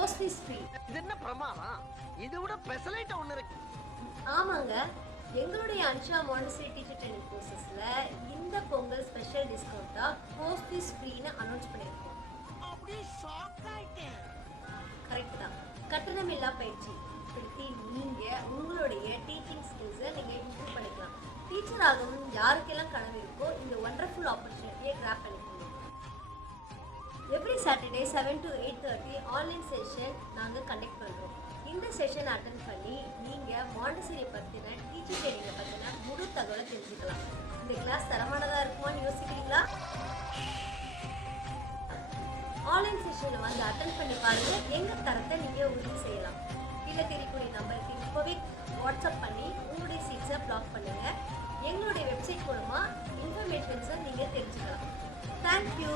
Course fees free. இது என்ன பிரமாதம்? இது விட ஸ்பெஷலைட் ஒன்னு இருக்கு. ஆமாங்க, எங்களுடைய அன்ஷா மாண்டசரி டீச்சர் ட்ரைனிங் கோர்சஸ்ல இந்த பொங்கல் ஸ்பெஷல் டிஸ்கவுண்டா கோர்ஸ் ஃபீஸ் ஃப்ரீன்னு அனௌன்ஸ் பண்ணியிருக்கோம். அப்படியே ஷாக் ஆயிட்டேன். கரெக்ட் தான். கட்டணமில்லா பயிற்சி பற்றி நீங்க உங்களுடைய டீச்சிங் ஸ்கில்ஸை நீங்க இம்ப்ரூவ் பண்ணிக்கலாம். டீச்சர் ஆகணும் யாருக்கெல்லாம் கனவு இருக்கோ இந்த ஒண்டர்ஃபுல் ஆப்பர்ச்சுனிட்டியை கிராப் பண்ணிக்கோங்க. Every Saturday 7 to 8:30 online session நாங்கள் கண்டக்ட் பண்ணுறோம். இந்த செஷன் அட்டன் பண்ணி நீங்கள் மாண்டசரி பற்றின டீச்சிங் ட்ரைனிங்கை பற்றின முழு தகவலை தெரிஞ்சுக்கலாம். இந்த கிளாஸ் தரமானதாக இருக்குமான்னு யோசிக்கிறீங்களா? ஆன்லைன் செஷனில் வந்து அட்டன் பண்ணி பாருங்கள். எங்கள் தரத்தை நீங்கள் உறுதி செய்யலாம். கீழே தெரியக்கூடிய நம்பருக்கு இப்போவே வாட்ஸ்அப் பண்ணி உங்களுடைய சீட்ஸை பிளாக் பண்ணுங்கள். எங்களுடைய வெப்சைட் மூலமாக இன்ஃபர்மேஷன்ஸை நீங்கள் தெரிஞ்சுக்கலாம். தேங்க்யூ.